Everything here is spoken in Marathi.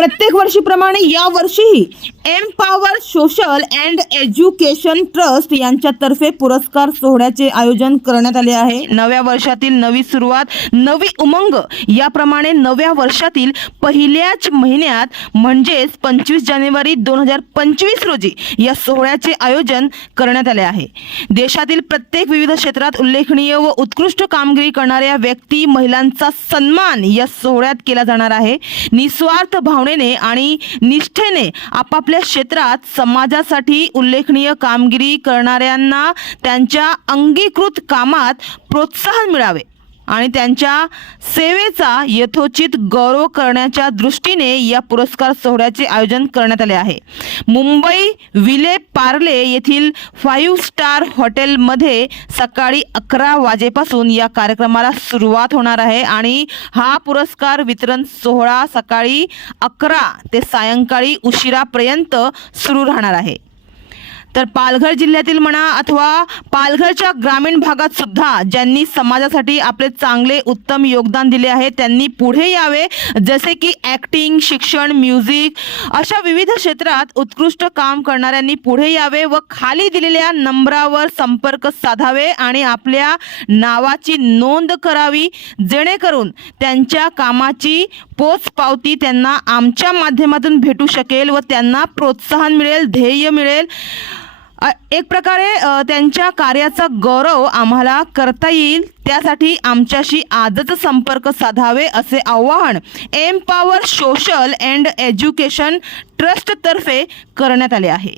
प्रत्येक वर्षीप्रमाणे या वर्षीही empower social and education trust यांच्यातर्फे पुरस्कार सोहळ्याचे आयोजन करण्यात आले आहे। नव्या वर्षातील नवी सुरुवात, नवी उमंग याप्रमाणे नव्या वर्षातील पहिल्याच महिन्यात म्हणजेच 25 जानेवारी 2025 रोजी या सोहळ्याचे आयोजन करण्यात आले आहे। देशातील प्रत्येक विविध क्षेत्रात उल्लेखनीय व उत्कृष्ट कामगिरी करणाऱ्या व्यक्ती, महिलांचा सन्मान या सोहळ्यात केला जाणार आहे। निस्वार्थ भावनेने आणि निष्ठेने आपापल्या क्षेत्रात समाजासाठी उल्लेखनीय कामगिरी करणाऱ्यांना त्यांच्या अंगीकृत कामात प्रोत्साहन मिळावे आणि त्यांच्या सेवेचा यथोचित गौरव करण्याच्या दृष्टीने या पुरस्कार सोहळ्याचे आयोजन करण्यात आले आहे। मुंबई विले पार्ले येथील 5 स्टार हॉटेलमध्ये सकाळी 11 वाजेपासून या कार्यक्रमाला सुरुवात होणार आहे आणि हा पुरस्कार वितरण सोहळा सकाळी 11 ते सायंकाळी उशिरापर्यंत सुरू राहणार आहे। तर पालघर जिल्ह्यातील म्हणा अथवा पालघरच्या ग्रामीण भागात सुद्धा ज्यांनी समाजासाठी आपले चांगले उत्तम योगदान दिले आहे त्यांनी पुढे यावे, जसे की ॲक्टिंग, शिक्षण, म्युझिक अशा विविध क्षेत्रात उत्कृष्ट काम करणाऱ्यांनी पुढे यावे व खाली दिलेल्या नंबरावर संपर्क साधावे आणि आपल्या नावाची नोंद करावी, जेणेकरून त्यांच्या कामाची पोचपावती त्यांना आमच्या माध्यमातून भेटू शकेल व त्यांना प्रोत्साहन मिळेल, ध्येय मिळेल। एक प्रकारे त्यांच्या कार्याचा गौरव आम्हाला करता येईल, त्यासाठी आमच्याशी आजच संपर्क साधावे असे आवाहन empower social and education trust तर्फे करण्यात आले आहे।